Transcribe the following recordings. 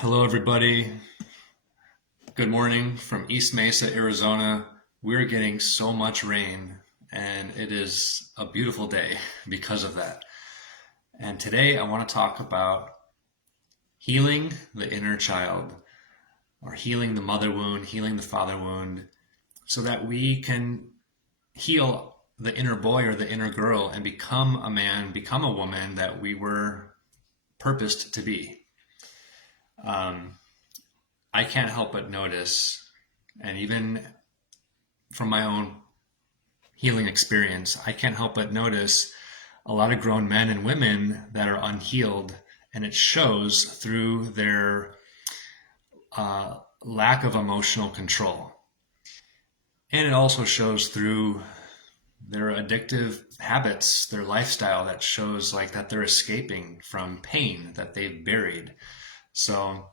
Hello, everybody. Good morning from East Mesa, Arizona. We're getting so much rain, and it is a beautiful day because of that. And today I want to talk about healing the inner child, or healing the mother wound, healing the father wound, so that we can heal the inner boy or the inner girl and become a man, become a woman that we were purposed to be. Um, I can't help but notice, and even from my own healing experience, I can't help but notice a lot of grown men and women that are unhealed, and it shows through their lack of emotional control. And it also shows through their addictive habits, their lifestyle that shows like that they're escaping from pain that they've buried. So,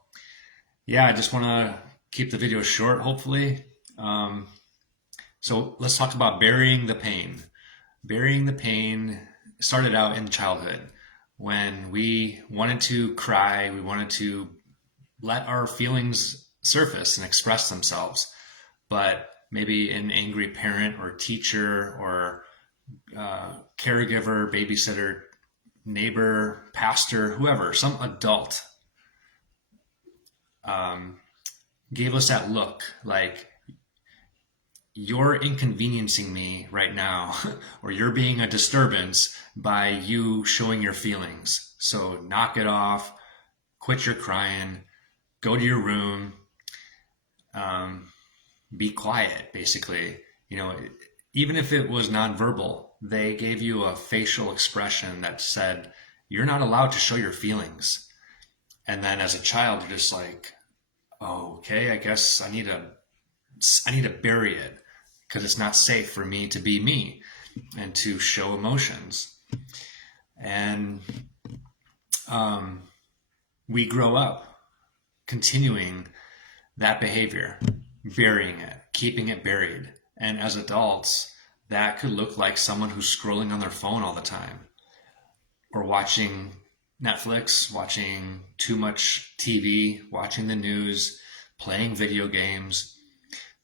yeah, I just want to keep the video short, hopefully. Um, so, let's talk about burying the pain. Burying the pain started out in childhood when we wanted to cry, we wanted to let our feelings surface and express themselves. But maybe an angry parent or teacher or caregiver, babysitter, neighbor, pastor, whoever, some adult um, gave us that look like, you're inconveniencing me right now, or you're being a disturbance by you showing your feelings. So knock it off, quit your crying, go to your room, um, be quiet, basically. You know, even if it was nonverbal, they gave you a facial expression that said, you're not allowed to show your feelings. And then as a child, you're just like, oh, okay, I guess I need to bury it because it's not safe for me to be me and to show emotions. And um, we grow up continuing that behavior, burying it, keeping it buried. And as adults, that could look like someone who's scrolling on their phone all the time or watching Netflix, watching too much TV, watching the news, playing video games,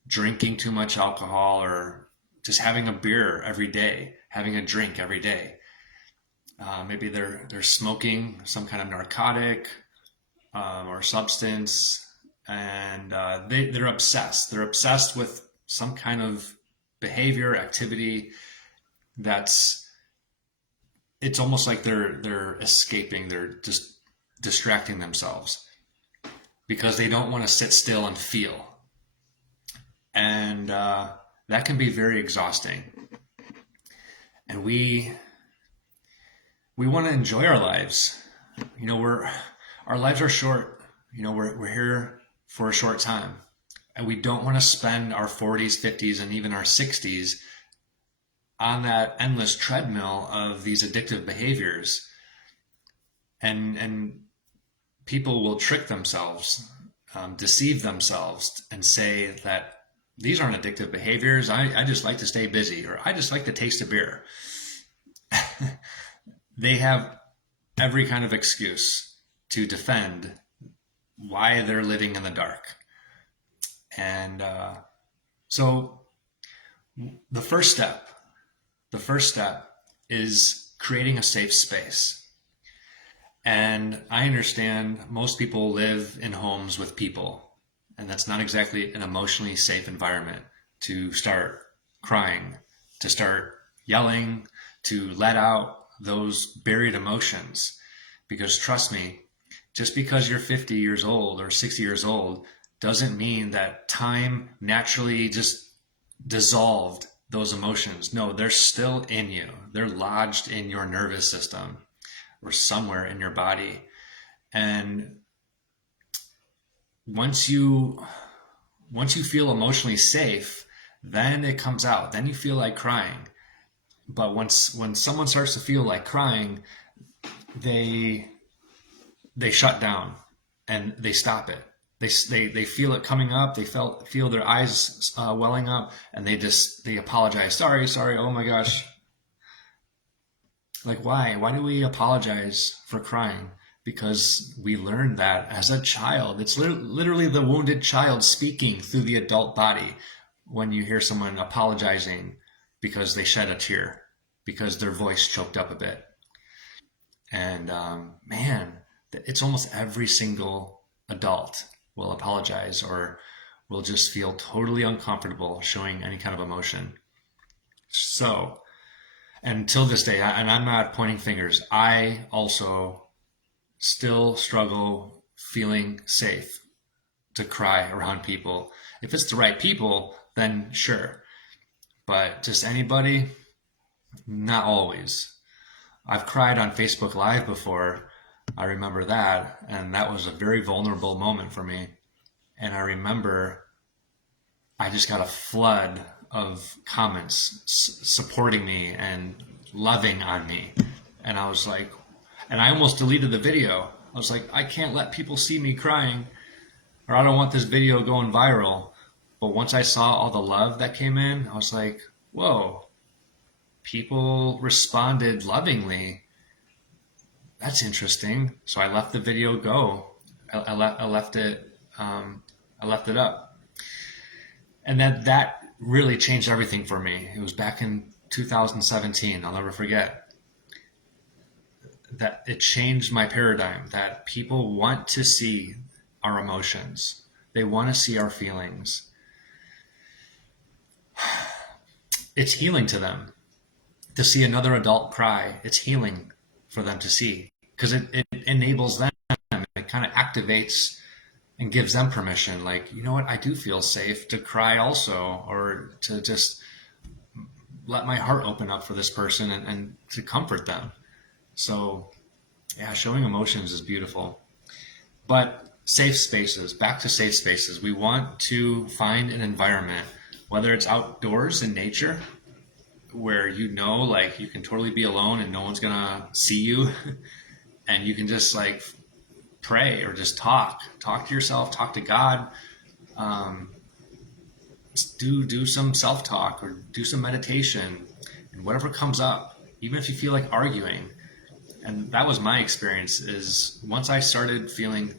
drinking too much alcohol, or just having a beer every day, having a drink every day. Maybe they're smoking some kind of narcotic or substance, and they're obsessed. They're obsessed with some kind of behavior, activity that's it's almost like they're escaping. They're just distracting themselves because they don't want to sit still and feel, and that can be very exhausting. And we want to enjoy our lives. You know, our lives are short. You know, we're here for a short time, and we don't want to spend our 40s, 50s, and even our 60s on that endless treadmill of these addictive behaviors. And people will trick themselves, deceive themselves, and say that these aren't addictive behaviors. I just like to stay busy, or I just like to taste a beer. They have every kind of excuse to defend why they're living in the dark. And so the first step, the first step is creating a safe space. And I understand most people live in homes with people, and that's not exactly an emotionally safe environment to start crying, to start yelling, to let out those buried emotions. Because trust me, just because you're 50 years old or 60 years old doesn't mean that time naturally just dissolved those emotions. No, they're still in you. They're lodged in your nervous system or somewhere in your body. And once you once you feel emotionally safe, then it comes out. Then you feel like crying. But when someone starts to feel like crying, they they shut down and they stop it. They feel it coming up. They feel their eyes welling up, and they apologize. Sorry. Oh my gosh. Like, why? Why do we apologize for crying? because we learned that as a child. It's literally the wounded child speaking through the adult body when you hear someone apologizing because they shed a tear, because their voice choked up a bit. And man, it's almost every single adult will apologize or will just feel totally uncomfortable showing any kind of emotion. So, and till this day, and I'm not pointing fingers, I also still struggle feeling safe to cry around people. If it's the right people, then sure. But just anybody, not always. I've cried on Facebook Live before. I remember that. And that was a very vulnerable moment for me. And I remember I just got a flood of comments supporting me and loving on me. And I was like, and I almost deleted the video. I was like, I can't let people see me crying, or I don't want this video going viral. But once I saw all the love that came in, I was like, whoa, people responded lovingly. That's interesting. So I let the video go. I left it. I left it up, and that really changed everything for me. It was back in 2017. I'll never forget that. It changed my paradigm. That people want to see our emotions. They want to see our feelings. It's healing to them to see another adult cry. It's healing for them to see because it enables them. It kind of activates and gives them permission. Like, you know what? I do feel safe to cry also, or to just let my heart open up for this person and to comfort them. So, yeah, showing emotions is beautiful. But safe spaces, back to safe spaces. We want to find an environment, whether it's outdoors in nature, where you know, like, you can totally be alone and no one's gonna see you, and you can just like pray or just talk to yourself, talk to God, um, do some self talk or do some meditation, and whatever comes up, even if you feel like arguing. And that was my experience. Is once I started feeling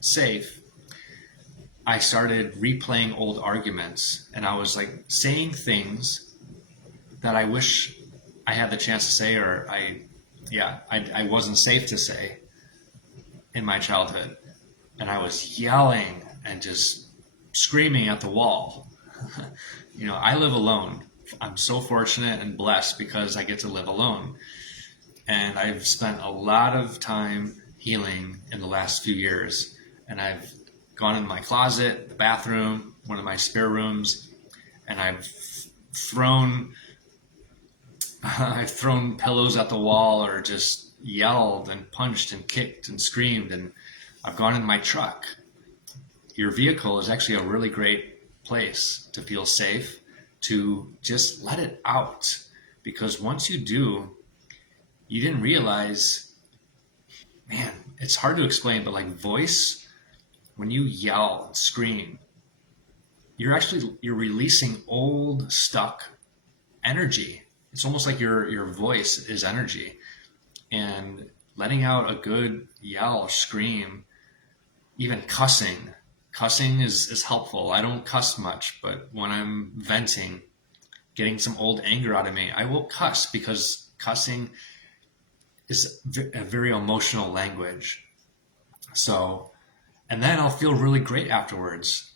safe, I started replaying old arguments, and I was like saying things that I wish I had the chance to say, or I wasn't safe to say in my childhood. And I was yelling and just screaming at the wall. I live alone. I'm so fortunate and blessed because I get to live alone. And I've spent a lot of time healing in the last few years. And I've gone in my closet, the bathroom, one of my spare rooms, and thrown I've thrown pillows at the wall, or just yelled and punched and kicked and screamed. And I've gone in my truck. Your vehicle is actually a really great place to feel safe, to just let it out. Because once you do, you didn't realize, man, it's hard to explain, but like voice, when you yell and scream, you're releasing old stuck energy. It's almost like your voice is energy, and letting out a good yell, scream, even cussing is helpful. I don't cuss much, but when I'm venting, getting some old anger out of me, I will cuss, because cussing is a very emotional language. So, and then I'll feel really great afterwards.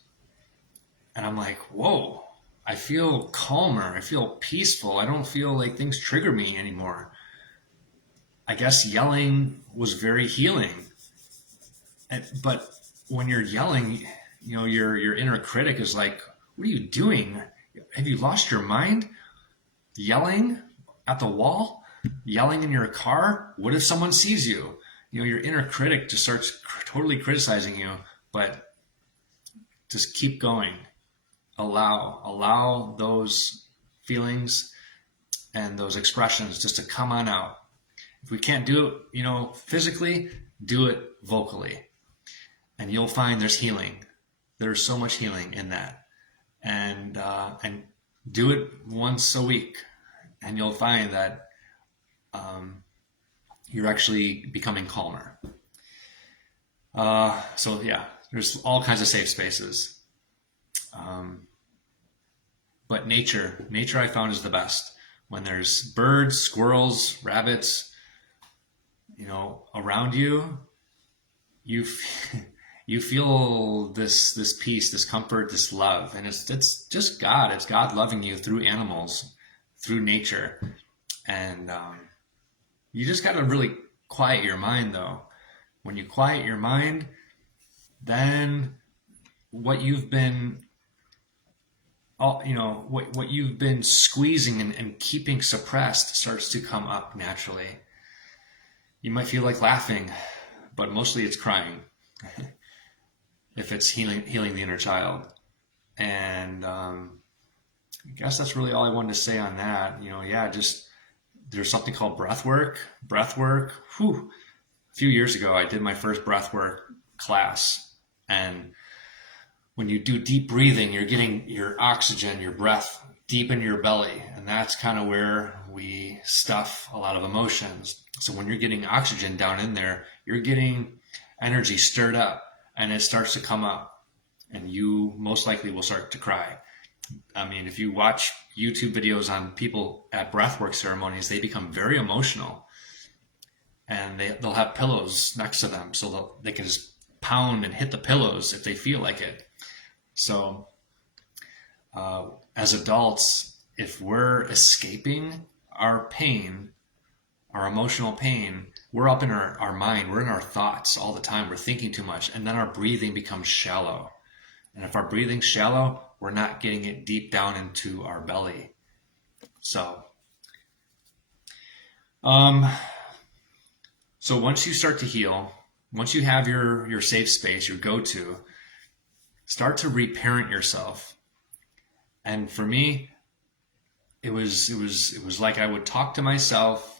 And I'm like, whoa, I feel calmer. I feel peaceful. I don't feel like things trigger me anymore. I guess yelling was very healing. But when you're yelling, your inner critic is like, what are you doing? Have you lost your mind? Yelling at the wall? Yelling in your car? What if someone sees you? Your inner critic just starts totally criticizing you, but just keep going. Allow those feelings and those expressions just to come on out. If we can't do it, physically, do it vocally, and you'll find there's healing. There's so much healing in that, and do it once a week, and you'll find that you're actually becoming calmer. So yeah, there's all kinds of safe spaces. Um, but nature I found is the best. When there's birds, squirrels, rabbits, around you, you you feel this peace, this comfort, this love, and it's just God. It's God loving you through animals, through nature, and you just got to really quiet your mind, though. When you quiet your mind, then what you've been what you've been squeezing and keeping suppressed starts to come up naturally. You might feel like laughing, but mostly it's crying if it's healing the inner child. And I guess that's really all I wanted to say on that. Yeah, just there's something called breath work. Breath work. Whew. A few years ago, I did my first breath work class, and when you do deep breathing, you're getting your oxygen, your breath deep in your belly, and that's kind of where we stuff a lot of emotions. So when you're getting oxygen down in there, you're getting energy stirred up, and it starts to come up, and you most likely will start to cry. I mean, if you watch YouTube videos on people at breathwork ceremonies, they become very emotional, and they'll have pillows next to them so they can just pound and hit the pillows if they feel like it. So, as adults, if we're escaping our pain, our emotional pain, we're up in our mind, we're in our thoughts all the time, we're thinking too much, and then our breathing becomes shallow. And if our breathing's shallow, we're not getting it deep down into our belly. So, um, so once you start to heal, once you have your safe space, your go-to, start to reparent yourself. And for me, it was like I would talk to myself,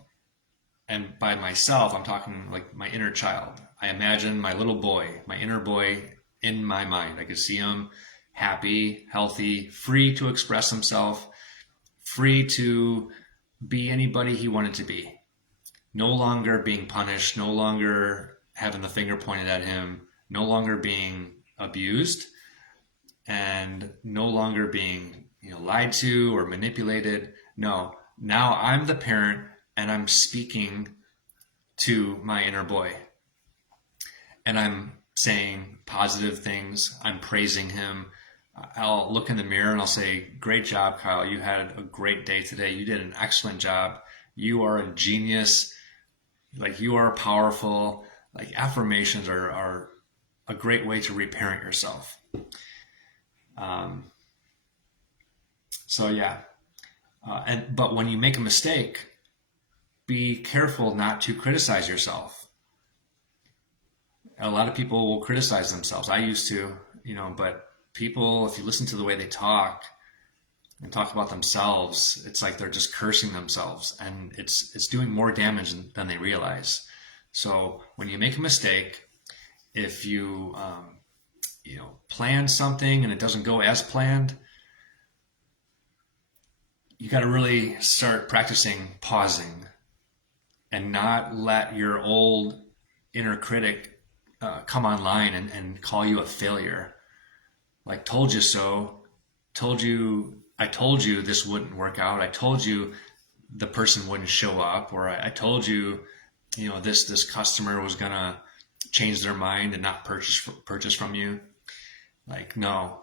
and by myself, I'm talking like my inner child. I imagine my little boy, my inner boy in my mind. I could see him happy, healthy, free to express himself, free to be anybody he wanted to be. No longer being punished, no longer having the finger pointed at him, no longer being abused, and no longer being lied to or manipulated. No, now I'm the parent and I'm speaking to my inner boy, and I'm saying positive things. I'm praising him. I'll look in the mirror and I'll say, "Great job, Kyle. You had a great day today. You did an excellent job. You are a genius. Like, you are powerful." Like, affirmations are a great way to reparent yourself. Um, so yeah, but when you make a mistake, be careful not to criticize yourself. A lot of people will criticize themselves. I used to, but people, if you listen to the way they talk and talk about themselves, it's like they're just cursing themselves, and it's doing more damage than they realize. So when you make a mistake, if you plan something and it doesn't go as planned, you got to really start practicing pausing and not let your old inner critic come online and call you a failure. Like, told you so, I told you this wouldn't work out. I told you the person wouldn't show up, or I told you, this customer was gonna change their mind and not purchase from you. Like, no,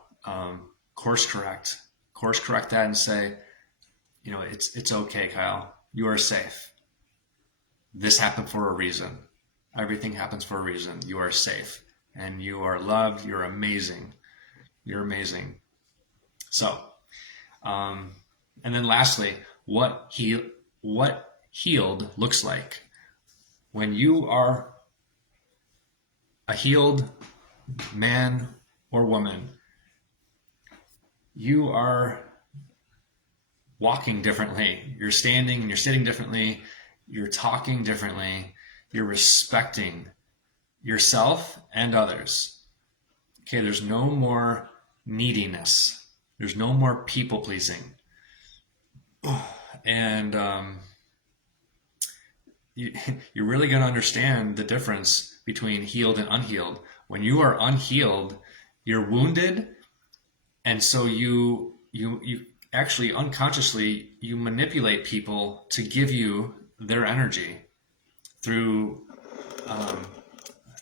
course correct that and say, it's okay, Kyle. You are safe. This happened for a reason. Everything happens for a reason. You are safe, and you are loved. You're amazing. You're amazing. So, and then lastly, what healed looks like. When you are a healed man or woman, you are walking differently. You're standing and you're sitting differently. You're talking differently. You're respecting yourself and others. Okay, there's no more neediness. There's no more people pleasing. And you're really going to understand the difference between healed and unhealed. When you are unhealed, you're wounded, and so you actually unconsciously you manipulate people to give you their energy through um,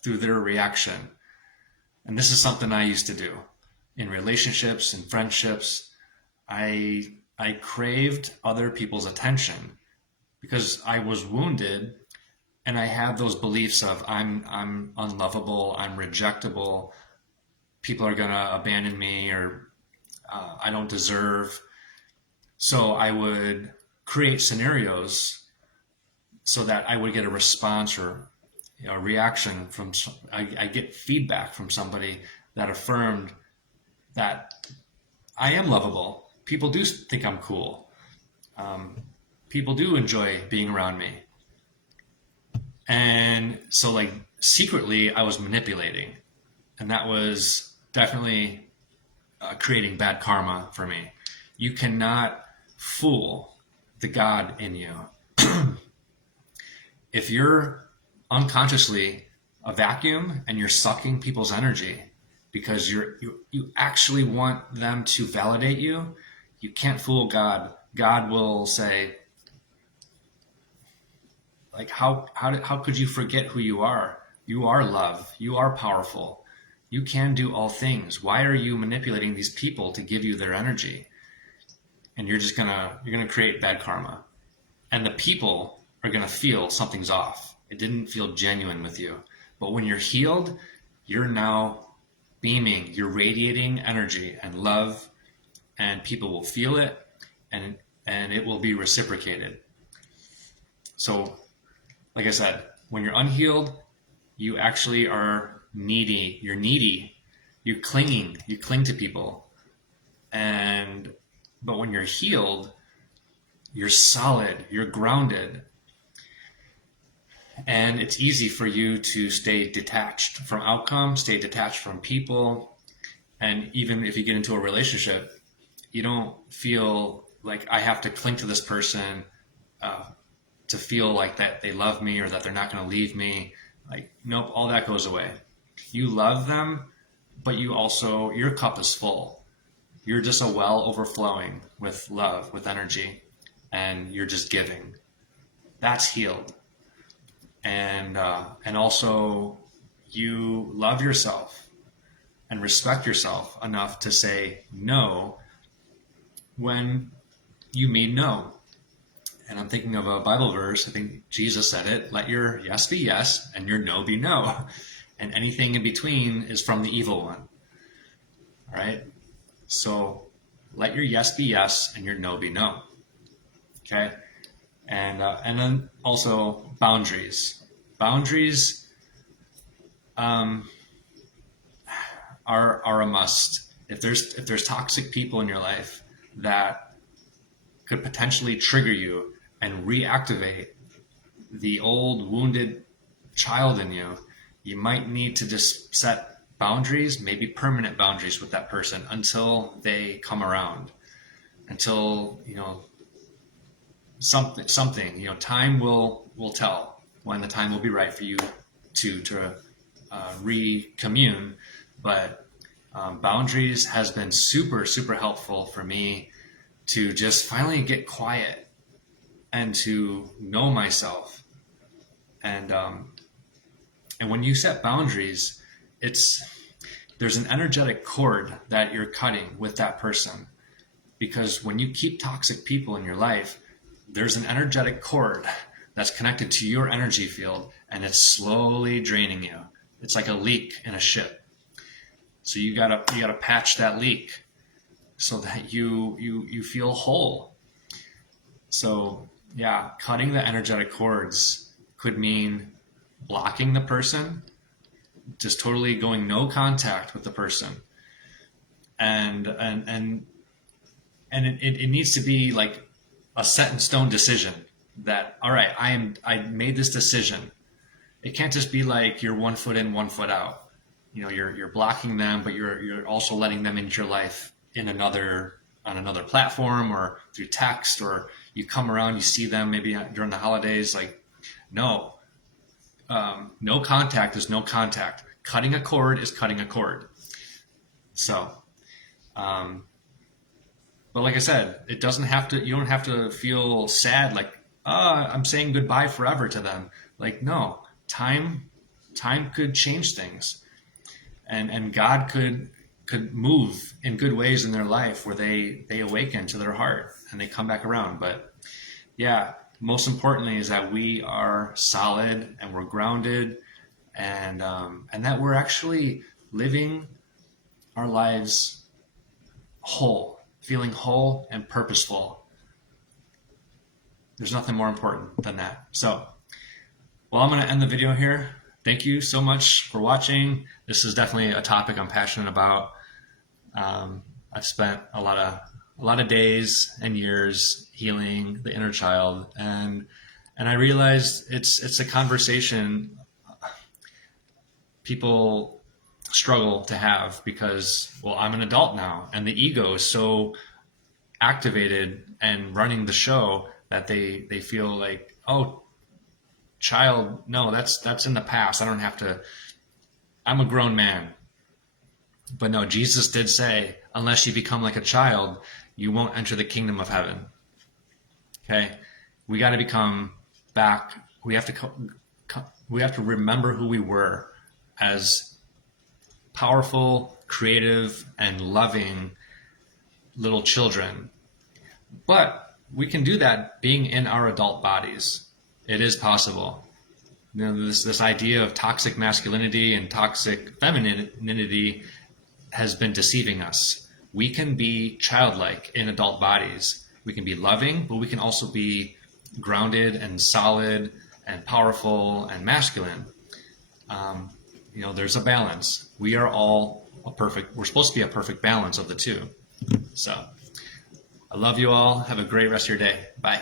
through their reaction. And this is something I used to do in relationships and friendships. I craved other people's attention because I was wounded, and I had those beliefs of I'm unlovable, I'm rejectable, people are gonna abandon me, or I don't deserve. So I would create scenarios so that I would get a response, or a reaction from. I get feedback from somebody that affirmed that I am lovable. People do think I'm cool. Um, People do enjoy being around me. And so, like, secretly, I was manipulating. And that was definitely creating bad karma for me. You cannot fool the God in you. If you're unconsciously a vacuum and you're sucking people's energy because you actually want them to validate you, you can't fool God. God will say, like, how could you forget who you are? You are love. You are powerful. You can do all things. Why are you manipulating these people to give you their energy? And you're gonna create bad karma. And the people are gonna feel something's off. It didn't feel genuine with you. But when you're healed, you're now beaming, you're radiating energy and love, and people will feel it, and it will be reciprocated. So, like I said, when you're unhealed, you actually are needy. You're needy. You're clinging. You cling to people. But when you're healed, you're solid. You're grounded. And it's easy for you to stay detached from outcome, stay detached from people. And even if you get into a relationship, you don't feel like I have to cling to this person to feel like that they love me or that they're not going to leave me. Like, nope, all that goes away. You love them, but your cup is full. You're just a well overflowing with love, with energy, and you're just giving. That's healed. And also, you love yourself and respect yourself enough to say no when you mean no. And I'm thinking of a Bible verse. I think Jesus said it: let your yes be yes and your no be no. And anything in between is from the evil one. All right? So let your yes be yes and your no be no. Okay? And then also boundaries. Boundaries are a must. If there's toxic people in your life that could potentially trigger you and reactivate the old wounded child in you, you might need to just set boundaries, maybe permanent boundaries with that person until they come around, until something time will tell when the time will be right for you to recommune. But boundaries has been super, super helpful for me to just finally get quiet and to know myself. And when you set boundaries, there's an energetic cord that you're cutting with that person. Because when you keep toxic people in your life, there's an energetic cord that's connected to your energy field, and it's slowly draining you. It's like a leak in a ship. So you gotta patch that leak so that you feel whole. So yeah, cutting the energetic cords could mean blocking the person, just totally going no contact with the person, and it needs to be like a set in stone decision that, all right, I made this decision. It can't just be like you're 1 foot in, 1 foot out. You're blocking them, but you're also letting them into your life on another platform or through text, or you come around, you see them maybe during the holidays. Like, no, no contact is no contact. Cutting a cord is cutting a cord. So, but like I said, it doesn't have to. You don't have to feel sad like, I'm saying goodbye forever to them. Like, no, time could change things, and God could move in good ways in their life where they awaken to their heart and they come back around. But yeah, most importantly is that we are solid and we're grounded, and that we're actually living our lives whole, feeling whole and purposeful. There's nothing more important than that. So, well, I'm going to end the video here. Thank you so much for watching. This is definitely a topic I'm passionate about. I've spent a lot of days and years healing the inner child, and I realized it's a conversation people struggle to have because, well, I'm an adult now, and the ego is so activated and running the show that they feel like, oh, child, no, that's in the past. I don't have to. I'm a grown man. But no, Jesus did say, unless you become like a child, you won't enter the kingdom of heaven. Okay, we got to become back. We have to remember who we were as powerful, creative, and loving little children. But we can do that being in our adult bodies. It is possible. You know, this idea of toxic masculinity and toxic femininity has been deceiving us. We can be childlike in adult bodies. We can be loving, but we can also be grounded and solid and powerful and masculine. There's a balance. We are all we're supposed to be a perfect balance of the two. So I love you all. Have a great rest of your day. Bye.